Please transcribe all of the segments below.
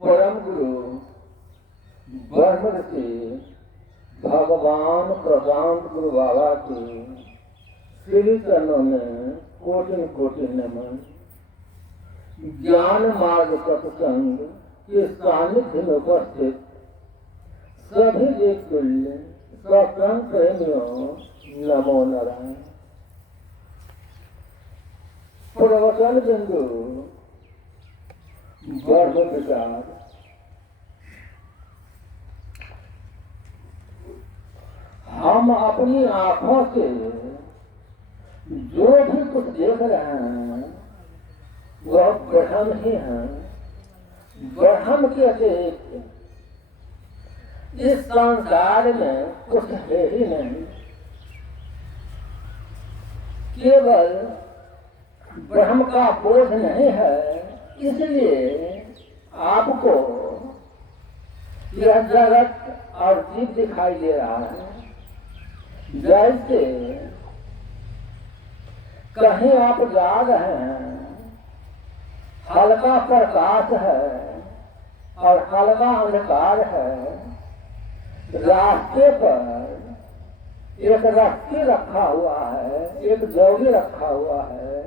परम गुरु ब्रह्मर्षि भगवान प्रशांत गुरु बाबा की श्री चरणों में कोटि कोटि नमन। ज्ञान मार्ग सत्संग के सानिध्य में उपस्थित सभी एक तुल्य सत्संग प्रेमियों नमो नारायण। प्रवचन बिंदु ब्रह्म विचार। हम अपनी आंखों से जो भी कुछ देख रहे हैं वह ब्रह्म ही है। ब्रह्म के अतिरिक्त इस संसार में कुछ है ही नहीं। केवल ब्रह्म का बोध नहीं है, इसलिए आपको यह जगत और जीव दिखाई दे रहा है। जैसे कहीं आप जा रहे हैं, हल्का प्रकाश है और हल्का अंधकार है। रास्ते पर एक रस्सी रखा हुआ है, एक जोड़ी रखा हुआ है,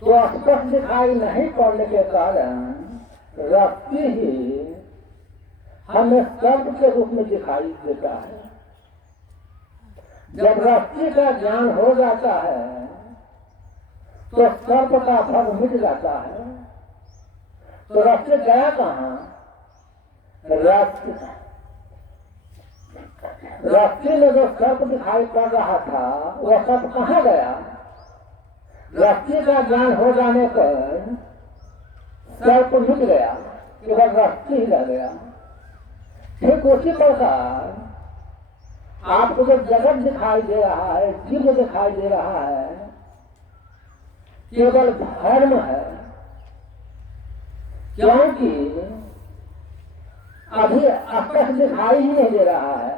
तो स्पष्ट दिखाई नहीं पड़ने के कारण रस्सी ही हमें सर्प के रूप में दिखाई देता है। जब रस्सी का ज्ञान हो जाता है तो सर्प का भय मिट जाता है। तो रस्सी गया कहाँ? रस्सी में जो सर्प दिखाई पड़ रहा था वह सर्प कहाँ गया? रस्सी का ज्ञान हो जाने पर सर्प मिट गया, केवल रस्सी ही रह गया। ठीक उसी प्रकार आपको जो जगत दिखाई दे रहा है, जीव दिखाई दे रहा है, केवल धर्म है। क्योंकि अभी स्पष्ट दिखाई ही नहीं दे रहा है,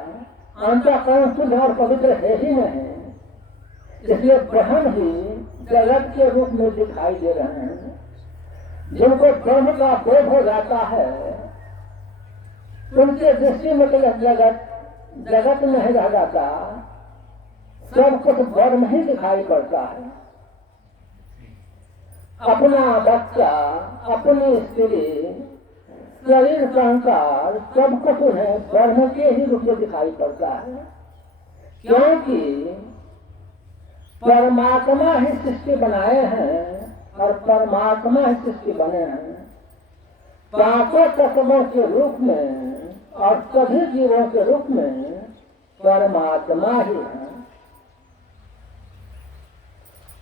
अंतःकरण शुद्ध और पवित्र है ही नहीं। इसलिए ब्रह्म ही जगत के रूप में दिखाई दे रहे हैं। जिनको ब्रह्म का बोध हो जाता है उनके दृष्टि में तो जगत नहीं रह जाता, सब कुछ ब्रह्म ही दिखाई पड़ता है। अपना बच्चा, अपनी स्त्री, शरीर, संसार सब कुछ उन्हें ब्रह्म के ही रूप में दिखाई पड़ता है। क्योंकि परमात्मा ही सृष्टि बनाए हैं और परमात्मा ही सृष्टि बने हैं। पांचों तत्वों के रूप में और सभी जीवों के रूप में परमात्मा ही है।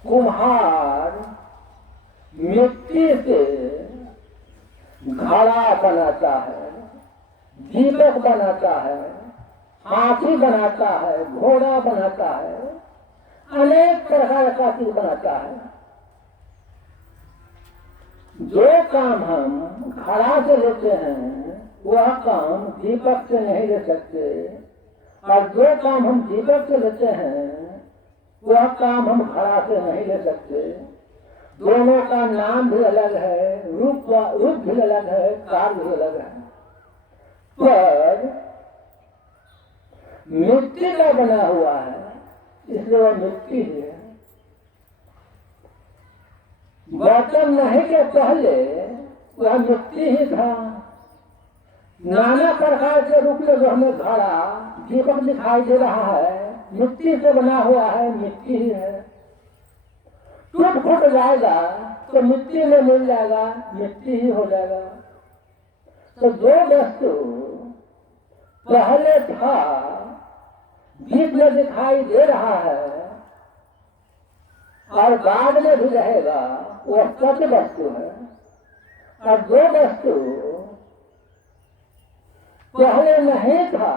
कुम्हार मिट्टी से घड़ा बनाता है, दीपक बनाता है, हाथी बनाता है, घोड़ा बनाता है, अनेक प्रकार का चीज बनाता है। जो काम हम घड़ा से लेते हैं वह काम दीपक से नहीं ले सकते, और जो काम हम दीपक से लेते हैं वह काम हम घड़ा से नहीं ले सकते। दोनों का नाम भी अलग है, रूप भी अलग है, कार्य भी अलग है। पर मिट्टी का बना हुआ है, इसलिए वह मिट्टी है। बर्तन नहीं के पहले वह मिट्टी ही था। नाना प्रकार के रूप में जो हमें घड़ा, दीपक दिखाई दे रहा है, मिट्टी से बना हुआ है, मिट्टी ही है। टूट फूट जाएगा तो मिट्टी में मिल जाएगा, मिट्टी ही हो जाएगा। तो जो वस्तु पहले था, बीच में दिखाई दे रहा है और बाद में भी रहेगा, वह सत्य वस्तु है। और जो वस्तु पहले नहीं था,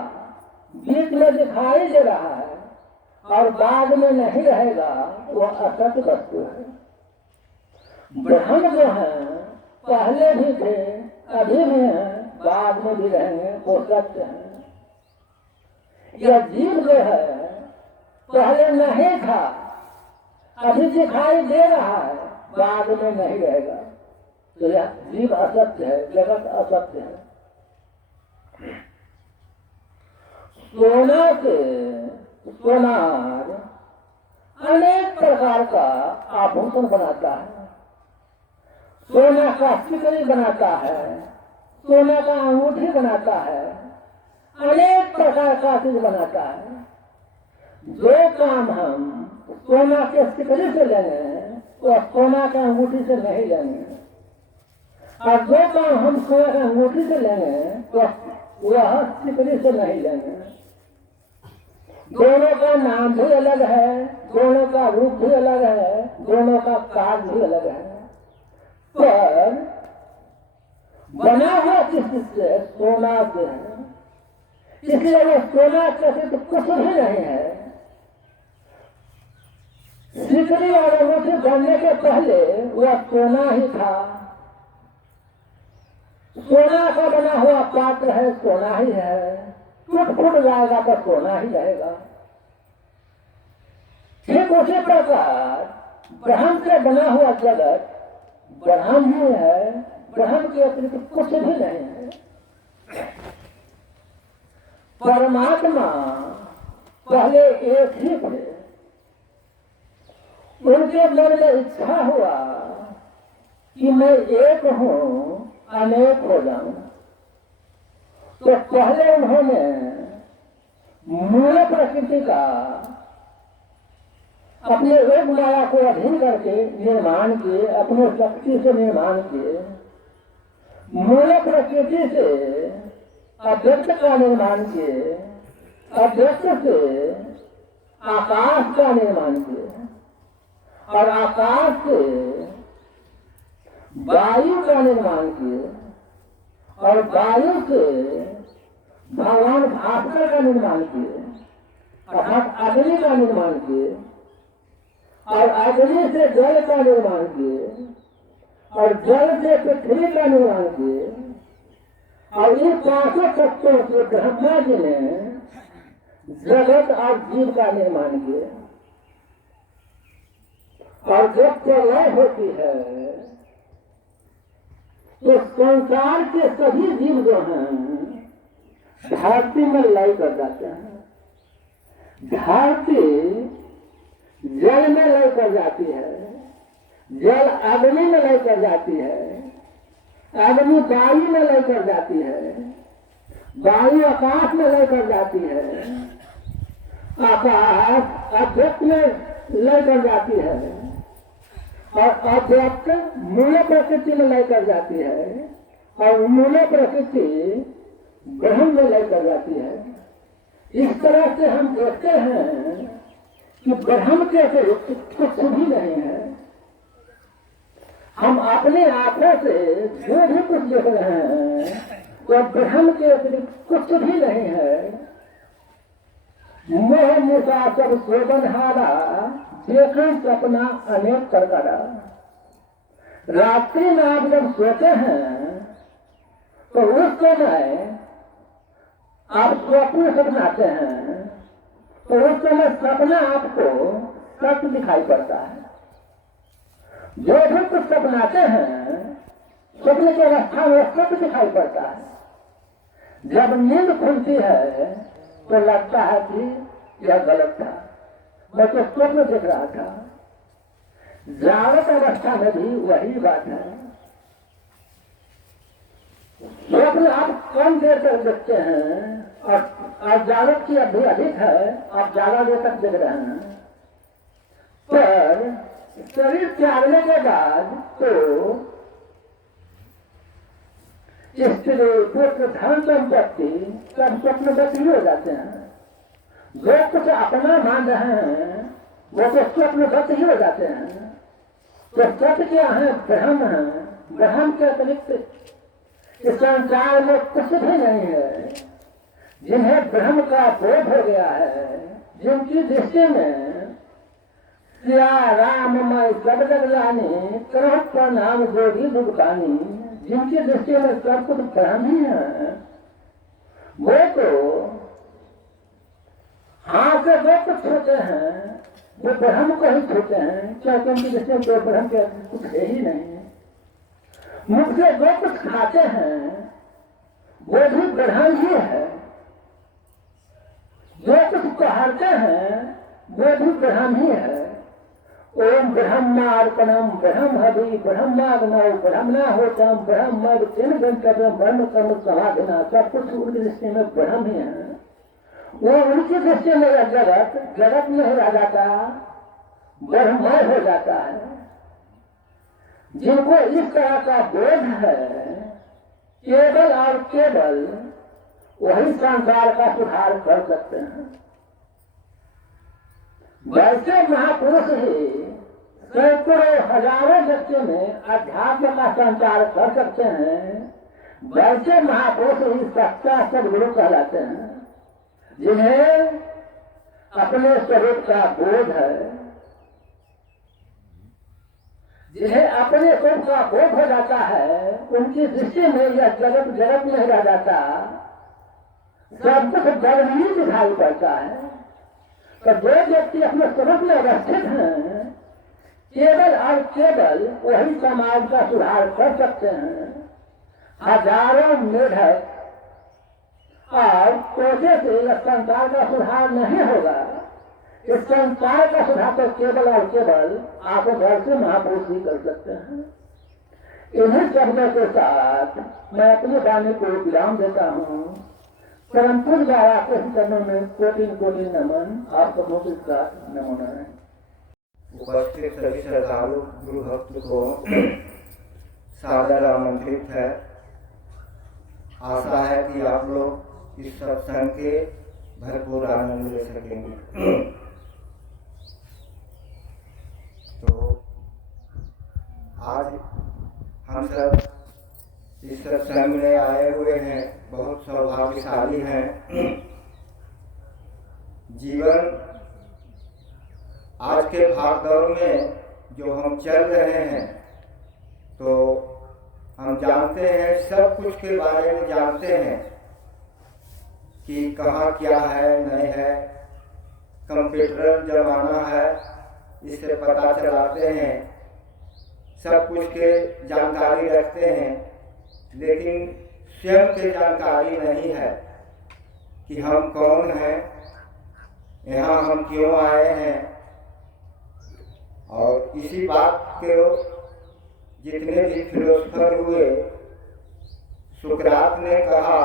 बीच में दिखाई दे रहा है और बाद में नहीं रहेगा, वह असत्य वस्तु है। ब्रह्म जो है पहले भी थे, अभी भी हैं, बाद में भी रहेंगे, वो सत्य है। यह जीव जो है पहले नहीं था, अभी दिखाई दे रहा है, बाद में नहीं रहेगा। तो यह जीव असत्य है, जगत असत्य है। सोना से सोनार अनेक प्रकार का आभूषण बनाता है, सोना का सिकड़ी बनाता है, सोना का अंगूठी बनाता है, अनेक प्रकार का चीज बनाता है। जो काम हम सोना के सिकड़ी से लेंगे वो सोना के अंगूठी से नहीं लेंगे, और जो काम हम सोना के अंगूठी से लेंगे तो वह सिकड़ी से नहीं लेंगे। दोनों का नाम भी अलग है, दोनों का रूप भी अलग है, दोनों का कार्य भी अलग है, पर बना हुआ किस से? सोना से है। इसलिए वो सोना कैसे तो कुछ भी नहीं है। सिकड़ी और अंगूठी बनने के पहले वह सोना ही था। सोना का बना हुआ पात्र है, सोना ही है, टूट फूट जाएगा तो सोना ही रहेगा। ठीक उसी प्रकार ब्रह्म से बना हुआ जगत ब्रह्म ही है, ब्रह्म के अतिरिक्त कुछ भी नहीं है। परमात्मा पहले एक ही थे, उनके मन में इच्छा हुआ कि मैं एक हूँ अनेक हो जाऊं, तो पहले उन्होंने मूल प्रकृति का अपने एक माया को अधीन करके निर्माण किए, अपने शक्ति से निर्माण किए। मूल प्रकृति से अव्यक्त का निर्माण किए, अव्यक्त से आकाश का निर्माण किए, और आकाश से वायु का निर्माण किए, और वायु से भगवान भास्कर का निर्माण किए, अर्थात अग्नि का निर्माण किए, और अग्नि से जल का निर्माण किए, और जल से पृथ्वी का निर्माण किए, और इन पांचों तत्वों से ब्रह्मा जी ने जगत और जीव का निर्माण किए। और जब प्रलय होती है तो संसार के सभी जीव जो हैं धरती में लय कर जाते हैं। धरती जल में लय कर जाती है, जल अग्नि में लय कर जाती है, अग्नि वायु में लय कर जाती है, वायु आकाश में लय कर जाती है, आकाश अव्यक्त में लय कर जाती है, और अव्यक्त मूल प्रकृति में लय कर जाती है, और मूल प्रकृति ब्रह्म में लय कर जाती है। इस तरह से हम देखते हैं कि ब्रह्म के अतिरिक्त कुछ भी नहीं है। हम अपने आंखों से जो भी कुछ देख रहे हैं तो ब्रह्म के अतिरिक्त कुछ भी नहीं है। मोह मूसा सब शोभनहारा, देखें सपना अनेक करकरा। रात्रि में आप जब सोते हैं तो उस समय आप स्वप्न सपनाते हैं, तो उस समय सपना आपको सत्य दिखाई पड़ता है। जो भी कुछ सपनाते हैं स्वप्न की अवस्था में सत्य दिखाई पड़ता है। जब नींद खुलती है तो लगता है कि यह गलत था, मैं तो स्वप्न देख रहा था। जागृत अवस्था में भी वही बात है। स्वप्न आप कम देर तक देखते हैं और जागृत की अवधि अधिक है, आप ज्यादा देर तक देख रहे हैं। पर शरीर त्यागने के बाद तो स्त्री पुत्र धन संपत्ति सब स्वप्नवती हो जाते हैं। जो कुछ अपना मान रहे हैं वो तो स्वप्नवत ही हो जाते हैं। तो सत्य क्या है? ब्रह्म है। ब्रह्म के अतिरिक्त इस संसार में कुछ भी नहीं है। जिन्हें ब्रह्म का बोध हो गया है, जिनकी दृष्टि में सिया राम मैं सब जग जानी, करो प्रणाम जोगी दुर्गानी, जिनकी दृष्टि में सब कुछ ब्रह्म ही है, वो तो हाथ से जो कुछ छूते हैं वो ब्रह्म को ही छूते हैं, क्योंकि उनकी दृष्टि में तो ब्रह्म के कुछ है ही नहीं। मुख से जो कुछ खाते हैं वो भी ब्रह्म ही है, जो कुछ पढ़ाते हैं वो भी ब्रह्म ही है। ओम ब्रह्मार्पणम ब्रह्म हवि ब्रह्माग्नौ ब्रह्मणाहुतम ब्रह्म तेन गंतव्यम ब्रह्म कर्म समाधिना, सब कुछ उनकी दृष्टि में ब्रह्म ही है। वो उनकी दृष्टि में जगत जगत में रह जाता, ब्रह्ममय हो जाता है। जिनको इस तरह का बोध है केवल और केवल वही संसार का सुधार कर सकते हैं। वैसे महापुरुष ही सैकड़ों हजारों व्यक्ति में अध्यात्म का संचार कर सकते हैं। वैसे महापुरुष ही सच्चा सदगुरु कहलाते हैं, जिन्हें अपने स्वरूप का बोध है, जिन्हें अपने स्वरूप का बोध हो जाता है। उनकी दृष्टि में यह जगत जगत में रह जाता, सब कुछ जड़ ही दिखाई पड़ता है। तो जो व्यक्ति अपने स्वरूप में अवस्थित हैं केवल और केवल वही समाज का सुधार कर सकते हैं। हजारों मेढक और कोसे से इस संसार का सुधार नहीं होगा। इस संसार का सुधार तो केवल और केवल आप घर से महापुरुष ही कर सकते हैं। इन्हीं शब्दों के साथ मैं अपनी वाणी को विराम देता हूँ। परम पूज्य बाबा के चरणों में कोटि कोटि नमन। आपको बहुत नमन है। उपस्थित सभी श्रद्धालु गुरु भक्त को सादर आमंत्रित है। आशा है कि आप लोग इस सत्संग के भरपूर आनंद ले सकेंगे। तो आज हम सब इस सत्संग में आए हुए हैं, बहुत सौभाग्यशाली हैं। जीवन आज के भागदौड़ में जो हम चल रहे हैं, तो हम जानते हैं, सब कुछ के बारे में जानते हैं कि कहाँ क्या है नहीं है। कंप्यूटर जमाना है, इससे पता चलाते हैं, सब कुछ के जानकारी रखते हैं, लेकिन स्वयं की जानकारी नहीं है कि हम कौन हैं, यहाँ हम क्यों आए हैं। और इसी बात के जितने भी फिलोसफर हुए, सुकरात ने कहा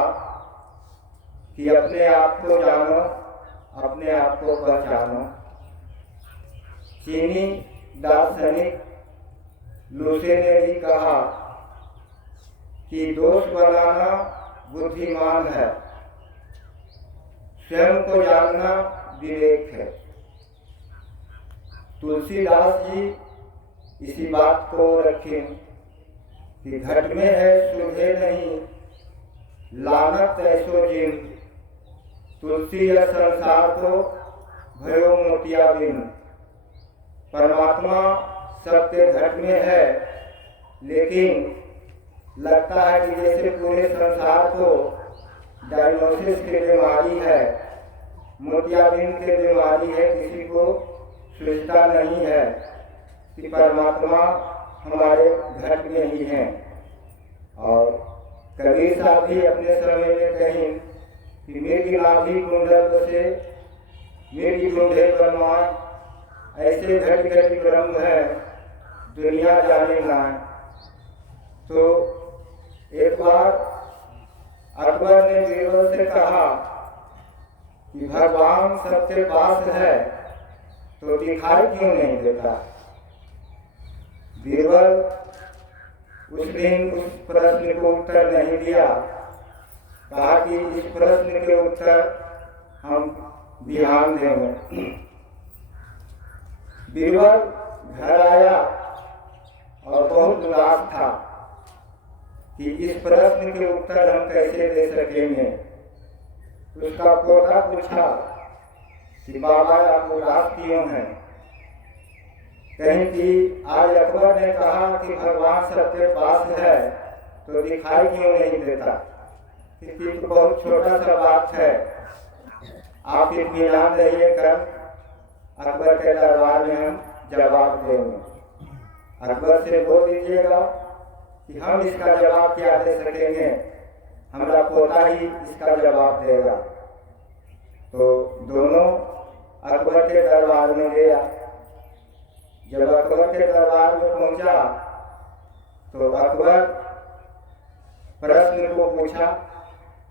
कि अपने आप को जानो, अपने आप को पहचानो। चीनी दार्शनिक लूसे ने भी कहा कि दोष बनाना बुद्धिमान है, स्वयं को जानना विवेक है। तुलसीदास जी इसी बात को रखें कि घट में है सुधे नहीं, लानत ऐसो जिन, तुलसी या संसार को भयो मोतिया बिन। परमात्मा सबके घट में है, लेकिन लगता है कि जैसे पूरे संसार को डायग्नोसिस की बीमारी है, मोतियाबिंद की बीमारी है, किसी को सूझता नहीं है कि परमात्मा हमारे घट में ही हैं। और कबीर साहब भी अपने समय में कहीं कि मेरी नाभि कुंडल से मेरी ढूंढे बनवाए, ऐसे घट घट ब्रह्म है दुनिया जाने ना। तो एक बार अकबर ने बीरबल से कहा कि भगवान सबके पास है तो दिखाई क्यों नहीं देता। बीरबल उस दिन उस प्रश्न को उत्तर नहीं दिया, कहा कि इस प्रश्न के उत्तर हम ध्यान देंगे। बीरबल घर आया और बहुत उदास था कि इस प्रश्न के उत्तर हम कैसे दे सकेंगे। उसका पोता पूछा कि बाबा आप उदास क्यों हैं। कहीं कि आज अकबर ने कहा कि भगवान सबके पास है तो दिखाई क्यों नहीं देता। किसी को बहुत छोटा सा बात है, आप इत्मीनान रहिए, कर अकबर के दरबार में हम जवाब देंगे। अकबर से बोल दीजिएगा कि हम इसका जवाब क्या दे सकेंगे, हमारा पोता ही इसका जवाब देगा। तो दोनों अकबर के दरबार में गया। जब अकबर के दरबार में पहुंचा तो अकबर प्रश्न को पूछा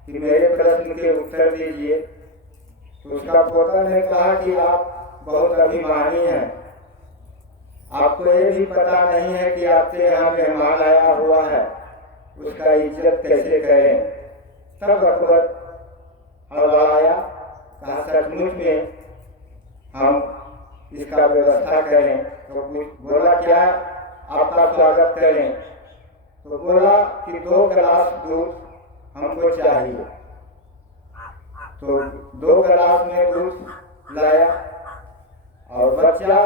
कि मेरे प्रश्न के उत्तर दीजिए। तो उसका पोता ने कहा कि आप बहुत अभिमानी हैं, आपको ये भी पता नहीं है कि आपके यहाँ मेहमान आया हुआ है, उसका इज्जत कैसे करें। तब अकबर हड़बड़ाया, कहा सचमुच में हम इसका व्यवस्था करें। तो बोला क्या आपका स्वागत करें। तो बोला कि 2 गिलास दूध हमको चाहिए। तो 2 गिलास में दूध लाया और बच्चा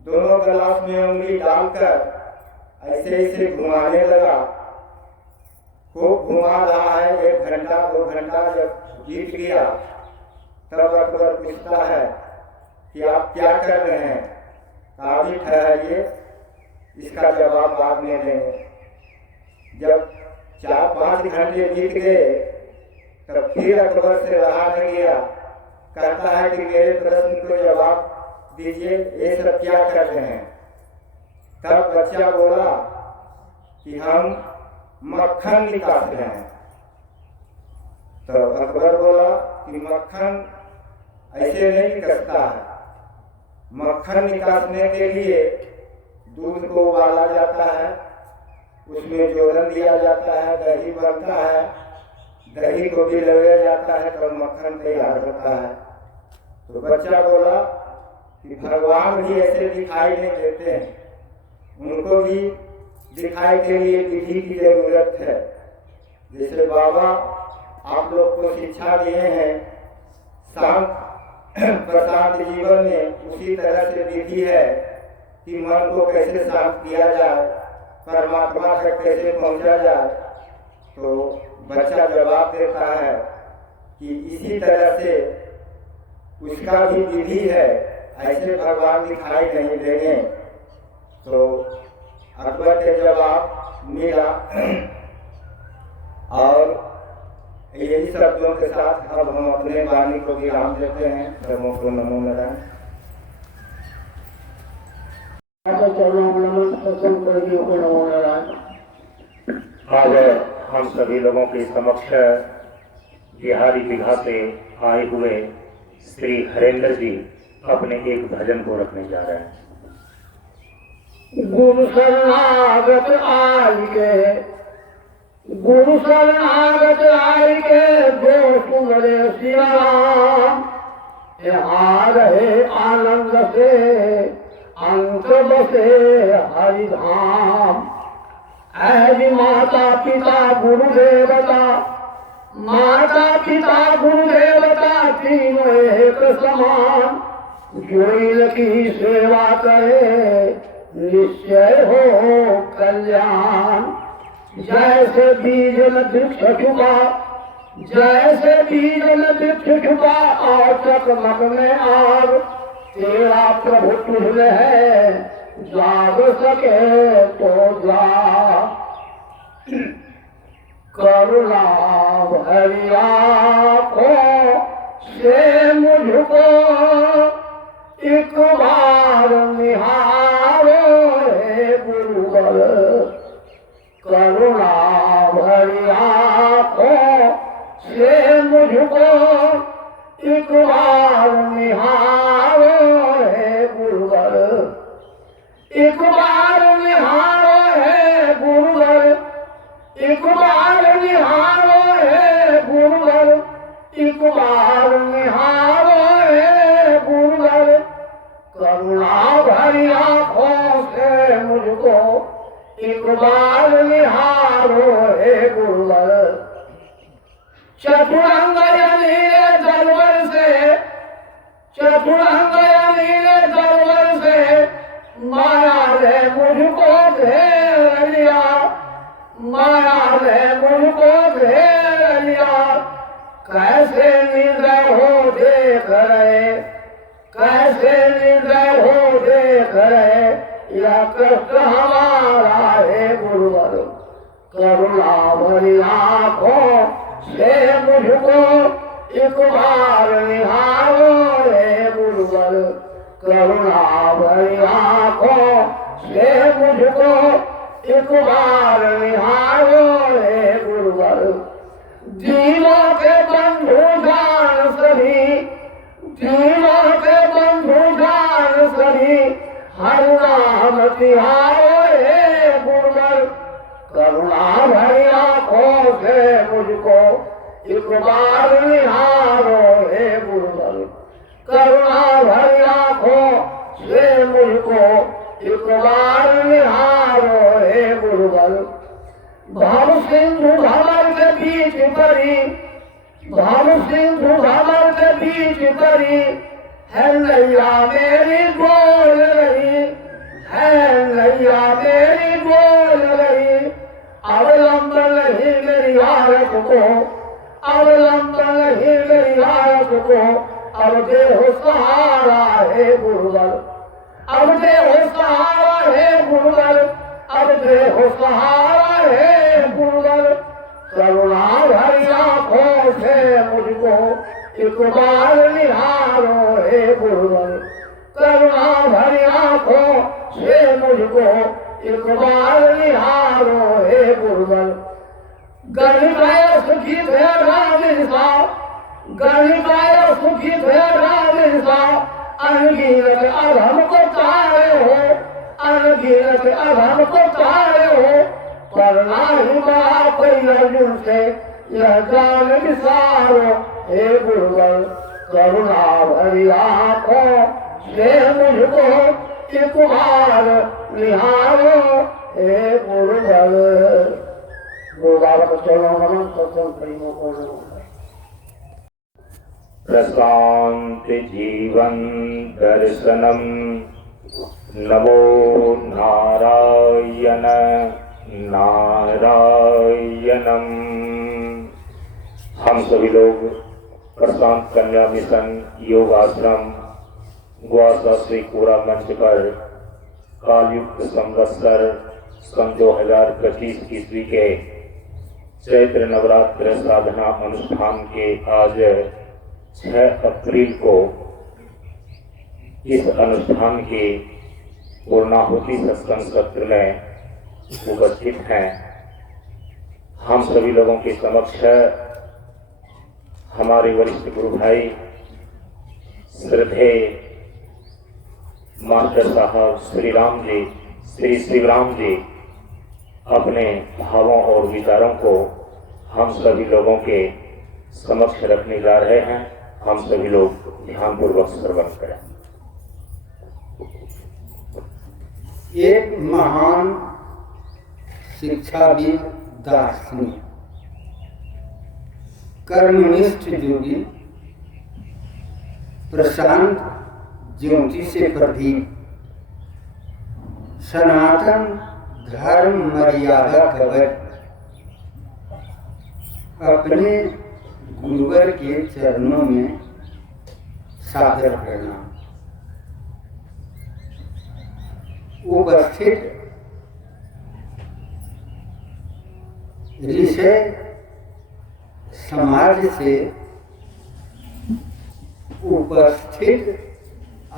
दोनों गिलास में उंगली डालकर ऐसे ऐसे घुमाने लगा। खूब घुमा रहा है, 1 घंटा 2 घंटा। जब बीत गया तब अकबर पूछता है कि आप क्या कर रहे हैं। अभी ठहरिए, इसका जवाब बाद में देंगे। जब 4-5 घंटे बीत गए तब फिर अकबर से रहा नहीं गया। कहता है कि मेरे प्रश्न को जवाब दीजिए, ये सब क्या कर रहे हैं। तब बच्चा बोला कि हम मक्खन निकाल रहे हैं। तो अकबर बोला कि मक्खन ऐसे नहीं निकलता है। मक्खन निकालने के लिए दूध को उबाला जाता है, उसमें जोरन दिया जाता है, दही बनता है, दही को भी लगाया जाता है तो मक्खन तैयार होता है। तो बच्चा बोला कि भगवान भी ऐसे दिखाई नहीं देते हैं, उनको भी दिखाई के लिए विधि की जरूरत है। जैसे बाबा आप लोग को शिक्षा दिए हैं शांत प्रशांत जीवन में, उसी तरह से विधि है कि मन को कैसे शांत किया जाए, परमात्मा तक कैसे पहुंचा जाए। तो बच्चा जवाब देता है कि इसी तरह से उसका भी विधि है, ऐसे भगवान दिखाई नहीं देंगे। तो अकबर के जवाब मिला और यही शब्दों के साथ अब हम अपने वाणी को विराम देते हैं। सबों को नमो नारायण। आज हम सभी लोगों के समक्ष बिहारी बिघा से आए हुए श्री हरेंद्र जी अपने एक भजन को रखने जा रहे हैं। गुरु शरणागत आई के, गुरु शरणागत आई के, जो सुमरे सिया राम। यहाँ रहे आनंद से अंत बसे हरिधाम। ऐसी माता पिता गुरु देवता, माता पिता गुरु देवता तीनों एक समान। जो इनकी सेवा करे निश्चय हो कल्याण। जैसे बीज न वृक्ष छुपा, जैसे बीज न वृक्ष छुपा और चकमक में आग। तेरा प्रभु तुझ है, जाग सके तो जा। करुणा भरी आँखों से मुझको एक बार निहारो हे गुरुवर। करुणा भरी आँखों से मुझको एक बार निहारो हे गुरुवर। एक बार निहारो है गुरुवर, एक बार निहारो है गुरुवर, एक बार निहारो है गुरुवर। करुणा भरी आँखों से मुझको एक बार निहारो है गुरुवर। चतुरंग नीले दरबार से, चतुरंग नीले दरबार से माया ने मुझको घेर लिया, माया ने मुझको घेर लिया। कैसे निर्दय हो देख रहे, कैसे निर्दय हो देख रहे, यह कष्ट हमारा है गुरुवर। करुणा भरी आंखों से मुझको एक बार निहारो हे गुरुवर। करुणा भरी आंखों से मुझको एक बार निहारो हे गुरुवर। जीवों के बंधु जान सभी, जीवों के बंधु जान सभी, हर नाम तिहारो हे गुरुवर। करुणा भरी आंखों से मुझको एक बार निहारो हे गुरुवर। करुणा भरी आंखों से मुझको एक बार निहारो हे गुरुवर। भाव सिंधु भंवर के बीच करी, भाव सिंधु भंवर के बीच करी, है नैया मेरी बोल रही, है नैया मेरी बोल रही। अवलंबन ही मेरी हालत को, अवलंबन ही मेरी हालत को, अब देहो सहारा है गुरुवर। अब देहो सहारा है गुरुवर, अब देहो सहारा है गुरुवर। करुणा भरी आंखों से मुझको एक बार निहारो हे गुरुवर। करुणा भरी आंखों से मुझको एक बार निहारो हे गुरुवर। गणिकाय सुखी भेड़ा मिलसा, गणिकाय सुखी भेड़ा मिलसा, अनगिनत अधम को तारे हो, अनगिनत अधम को तारे हो। पर नाही बड़ा कोई अर्जुन से यह जान विसारो हे गुरुवर। करुणा भरी आंखों से मुझको एक बार निहारो हे गुरुवर। गोदावत चलो नमन सत्संग प्रेमों को प्रशांत जीवन दर्शनम नमो नारायण नारायणम। हम सभी लोग प्रशांत कन्या मिशन योग आश्रम गुआसा श्री पूरा मंच पर कालयुक्त संवत्सर सन 2025 ईस्वी के चैत्र नवरात्र साधना अनुष्ठान के आज 6 अप्रैल को इस अनुष्ठान के पूर्णाहुति सत्संग सत्र में उपस्थित हैं। हम सभी लोगों के समक्ष हमारे वरिष्ठ गुरु भाई श्रद्धेय मास्टर साहब श्री राम जी, श्री शिवराम जी अपने भावों और विचारों को हम सभी लोगों के समक्ष रखने जा रहे हैं। हम सभी लोग ध्यानपूर्वक श्रवण करें। एक महान शिक्षाविद दार्शनिक कर्मनिष्ठ योगी प्रशांत ज्योति से प्रदीप सनातन धर्म मर्यादा कवच अपने गुरुवर के चरणों में सादर प्रणाम। उपस्थित ऋषि समाज से उपस्थित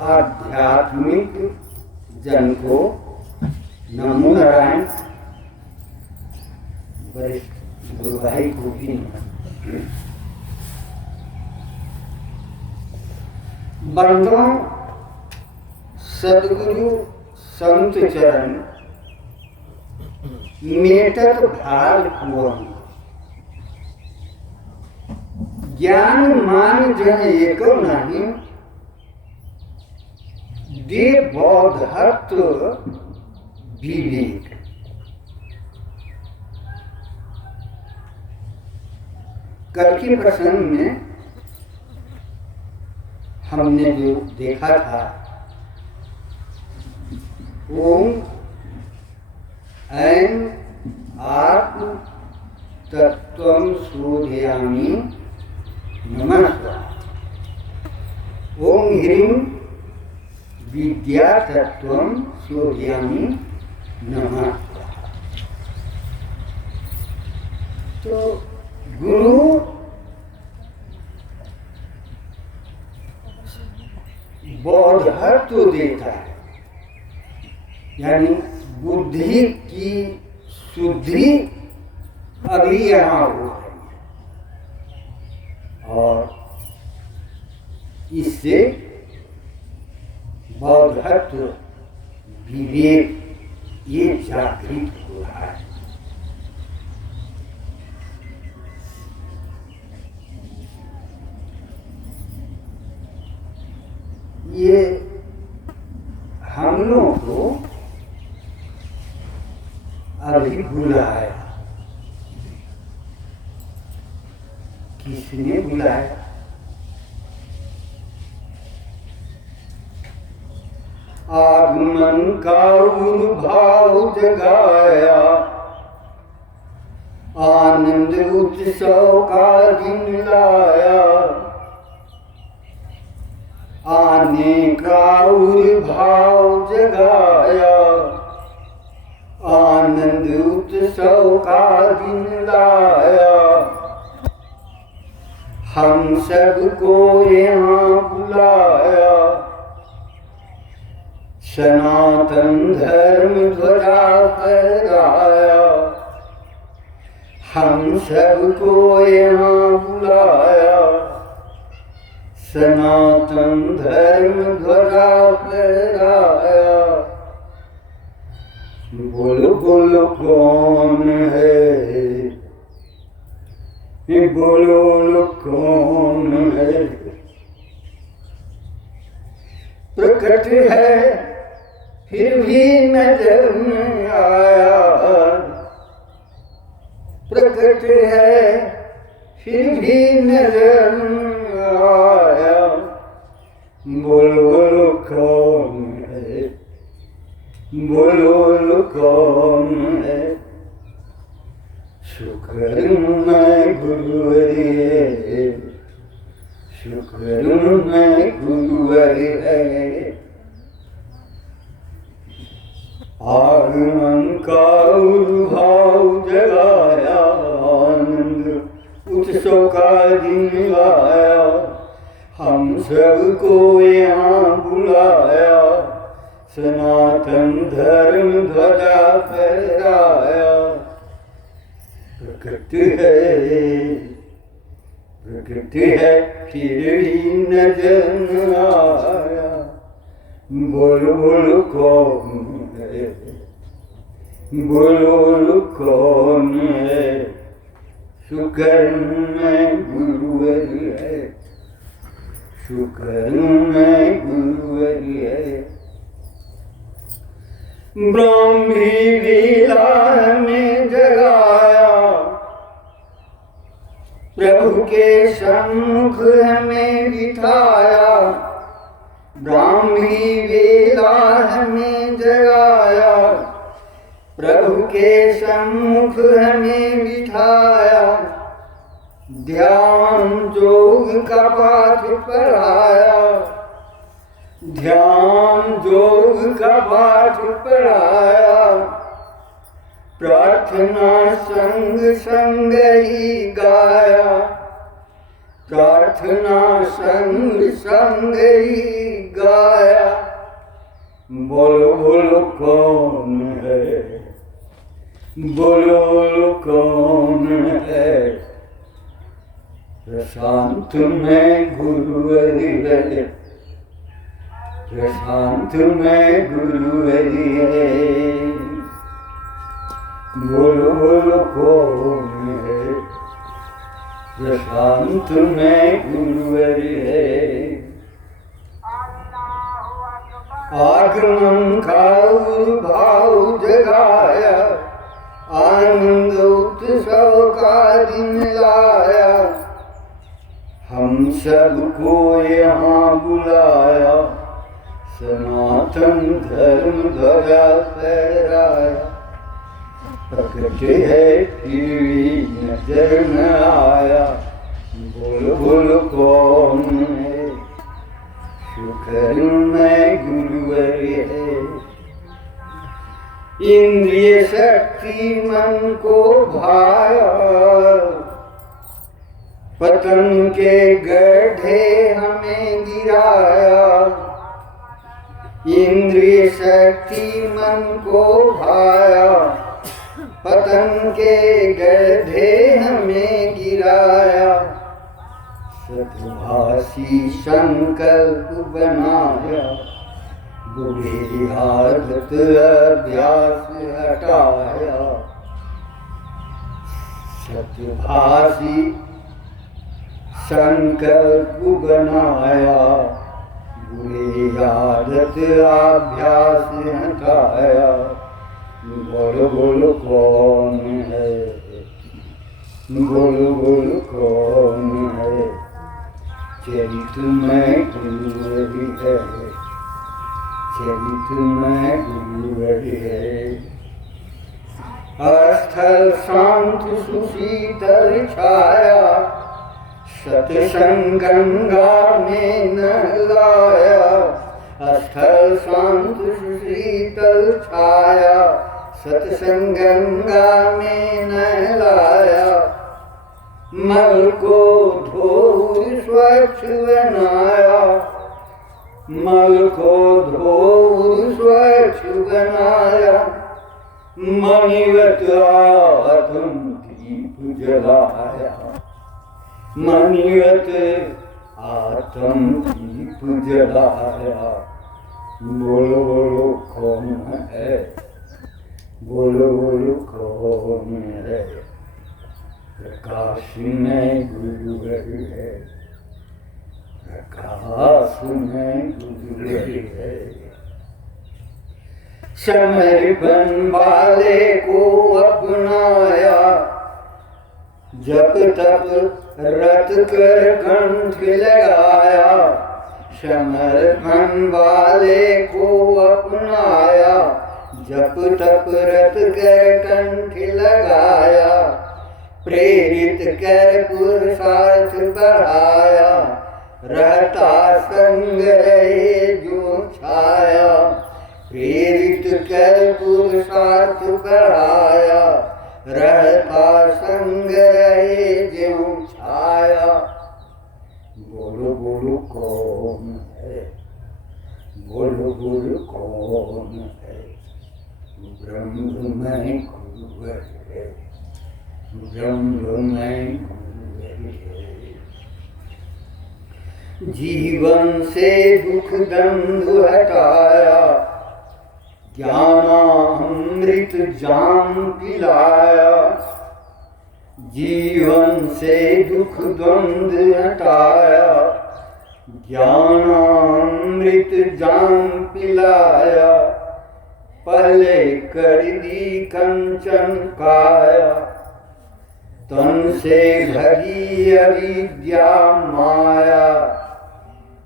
आध्यात्मिक जन को नमो नारायण। वरिष्ठ गुरु भाई को भी बंदों सदगुरु संत चरण मेटत भाल कुआं। ज्ञान मान जन एको नहीं, दे बौद्धत्व विवेक। कल के प्रसंग में हमने जो देखा था, ओम ऐं आत्म तत्वं शोधयामि नमः। ओम ह्रीं विद्या तत्वं शोधयामि नमः। तो गुरु बोधत्व देता है, यानी बुद्धि की शुद्धि अभी यहाँ हो रही है और इससे बौद्धत्व विवेक ये जागृत हो रहा है। ये हम लोग को अभी बुलाया, किसने बुलाया? आगमन का भाव जगाया, आनंद उत्सव का दिन लाया, आने का भाव जगाया, आनंद उत्सव का दिन लाया, हम सबको यहाँ बुलाया, सनातन धर्म ध्वजा फहराया, हम सबको यहाँ बुलाया, सनातन धर्म ध्वजा फहराया। बोलो बोलो कौन है, बोलो कौन है? प्रकट है फिर भी नजर न आया, प्रकट है फिर भी नजर न आया। बोलो कौन है, बोलो कौन है? शुक्र मैं गुरुवरी है, शुक्र मैं गुरुवरी है। आगमन का भाव जगाया, आनंद उत्सव का दिन लाया, हम सबको यहाँ बुलाया, सनातन धर्म ध्वजा फहराया। प्रकृति है फिर भी नजर न आया। बोलो बोलो कौन है, बोलो कौन है? शुक्र में गुरुवर है, शुक्र में गुरुवर है। ब्राह्मी लीला में जगाया, प्रभु के सम्मुख हमें बिठाया, ब्राह्मी लीला हमें जगाया, प्रभु के सम्मुख हमें बिठाया। ध्यान योग का पाठ पढ़ाया, ध्यान योग का पाठ पढ़ाया। प्रार्थना संग संग ही गाया, प्रार्थना संग संग ही गाया। बोलो बोलो कौन है, बोलो कौन है? प्रशांत में गुरुवरी है, प्रशांत में गुरुवरी है। बोलो बोलो कौन है? प्रशांत में गुरुवरी है। आगमन का भाव जगाया, आनंद उत्सव का दिन लाया, हम सबको यहाँ बुलाया, सनातन धर्म ध्वजा फहराया। प्रकट है फिर भी नजर न आया, बोलो बोलो कौन है? शुक्र में गुरुवर है। इंद्रिय शक्ति मन को भाया, पतन के गड्ढे हमें गिराया, इंद्रिय शक्ति मन को भाया। पतन के गड्ढे हमें गिराया, सतभाषी संकल्प बनाया। बुरी आदत अभ्यास हटाया, सतभाषी संकल्प बनाया। बुरी आदत अभ्यास हटाया। बोलो बोलो कौन है, बोलो बोलो कौन है। चरित में गुरु है, चरित में गुरु है। स्थल शांत सुशीतल छाया, सत्संग गंगा में नहलाया। स्थल शांत सुशीतल छाया, सत्संग गंगा में नहलाया। मल को धो स्वच्छ बनाया, मल को धो स्वच्छ बनाया। मणिवत आत्म दीप जलाया, मणिवत आत्म दीप जलाया। बोलो बोलो कौन है, बोलो बोलो कौन है। प्रकाश में गुरु है, प्रकाश में गुरु है। समर्पण वाले को अपनाया, जप तप रत कर कंठ लगाया। समर्पण वाले को अपनाया, जप तप रत कर कंठ लगाया। प्रेरित कर पुरुषार्थ बढ़ाया, रहता संग रहे जो छाया। प्रेरित कर पुरुषार्थ बढ़ाया, रहता संग रहे जो छाया। बोलो बोलो कौन है, बोलो बोलो कौन है। ब्रह्म में गुरु है, ब्रह्म में गुरु है। जीवन से दुख दंड हटाया, ज्ञानामृत जाम पिलाया। जीवन से दुख द्वंद हटाया, ज्ञानामृत जाम पिलाया। पहले कर दी कंचन काया, तन से भरी अविद्या माया।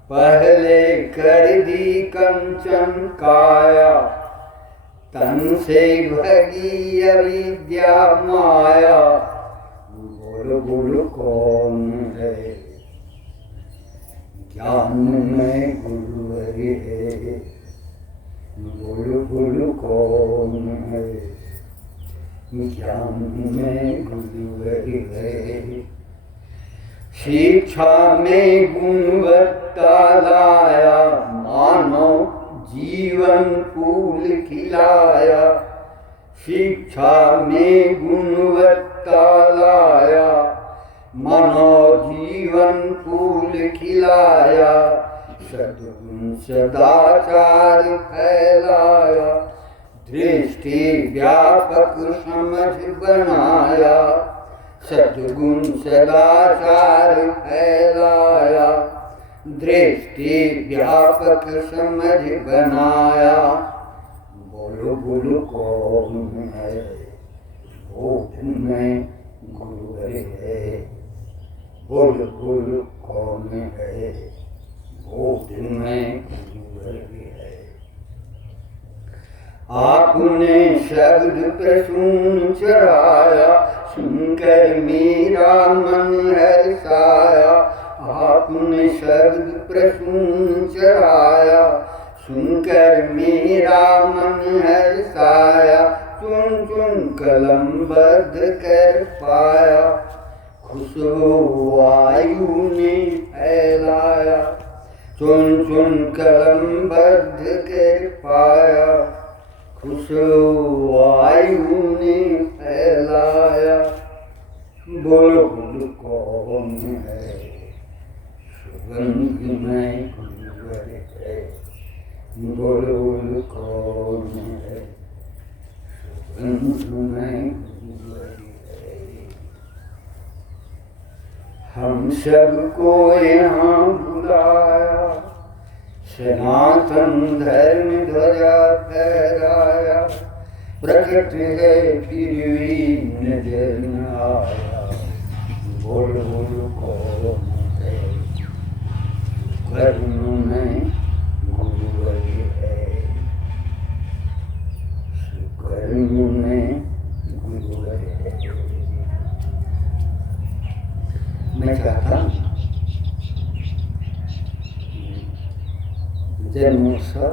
पहले कर दी कंचन काया, तन से भरी अविद्या माया। बोलो बोलो कौन है, ज्ञान में गुरु है। बोलो बोलो कौन है, ज्ञान में गुरु है। शिक्षा में गुणवत्ता लाया, मानव जीवन फूल खिलाया। शिक्षा में गुणवत्ता लाया, मानव जीवन फूल खिलाया। सद्गुण सदाचार फैलाया, दृष्टि व्यापक समझ बनाया। सद्गुण सदाचार फैलाया, दृष्टि व्यापक समझ बनाया। बोलो बोलो कौन है, बोध में गुरु है। बोलो बोलो कौन है, बोध में गुरु है। आपने शब्द प्रसून चढ़ाया, सुनकर मेरा मन हर्षाया। आपने शब्द प्रसून चढ़ाया, सुनकर मेरा मन हर्षाया। चुन चुन कलम बद्ध कर पाया, खुशबू वायु ने फैलाया, चुन चुन करम बद्ध के पाया, खुशबू वायु ने फैलाया। बुलबुल कौन है, सुगंध में गुलजार है, बुलबुल कौन है, सुगंध में गुलजार है। हम सबको यहाँ बुलाया, सनातन धर्म ध्वजा फहराया, प्रकट है फिर भी नजर न आया, बुलबुल कौन है, कर्म में गुरुवर है, कर्म में गुरुवर है। मैं चाहता हूँ जन्मोत्सव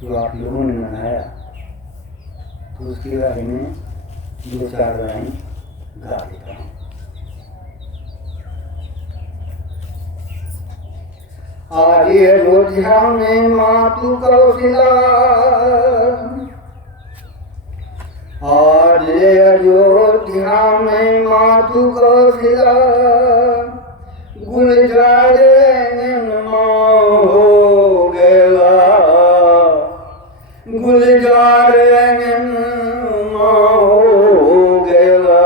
जो आप लोगों ने मनाया, तो उसके बारे में 2-4 लाइन गा देता हूँ। आज अयोध्या में मातु कौशला, आज अयोध्या में मातु कौशला, गुलजारे हो गया, गुलजारे हो गया।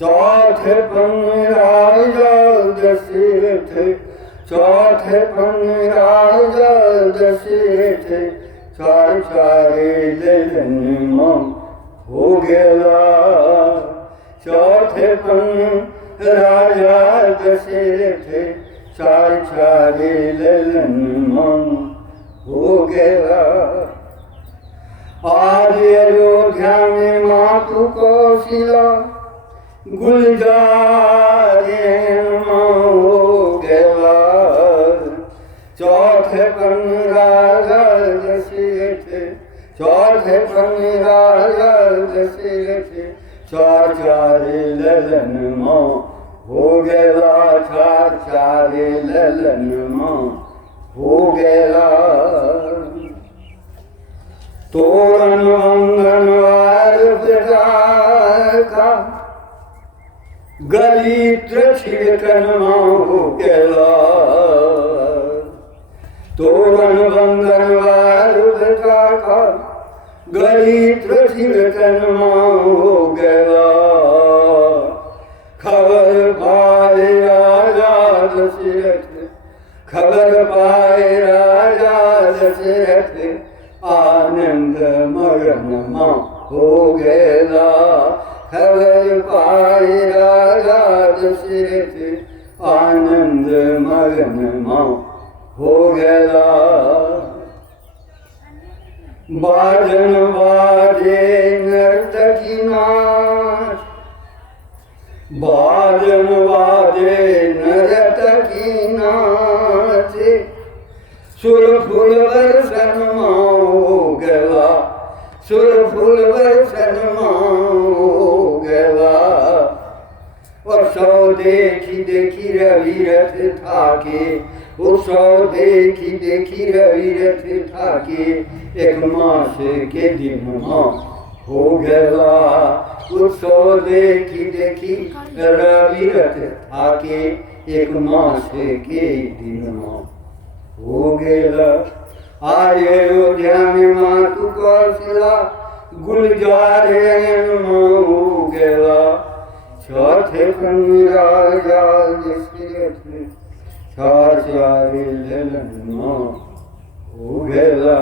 चौथे पन राजा दशरथ, चौथे पन राजा दशरथ, चार ललन हो गया। चौथे पन राजा दशरथ, चार ललन हो गया। आज अयोध्या में मातु कौशला, गुलजारे हो गया। चौथे पन राजा दशरथ, चौथे पन राजा दशरथ, चार ललन हो गया। चार ललन हो गया। तोरण अंगन वार का, गलित्र छिड़कन हो गया। तोरण अंगन वार का, गलित्र छिड़कन हो गया। खबर पाए राजा दशरथ, खबर पाए राजा दशरथ, आनंद मगन हो गया। खबर पाए राजा दशरथ, आनंद मगन हो गया। बाजन बाजे नर्तकी नाच, बाजन बाजे नर्तकी नाच, सुर फूल वर्षण हो गया। सुर फूल वर्षण हो गया। उत्सव देखी देखी रविरथ थाके, उत्सव देखी देखी रविरथ थाके, एक मास के दिन हो गया। उत्सव देखी देखी रविरथ थाके, एक मास के दिन हो गया। आज अयोध्या में मातु कौशला, गुलजारे हो गया। चौथे पन राजा दशरथ, चार ललन हो गया।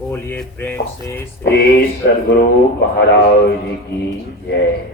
बोलिए प्रेम से श्री सद्गुरु महाराज जी की जय।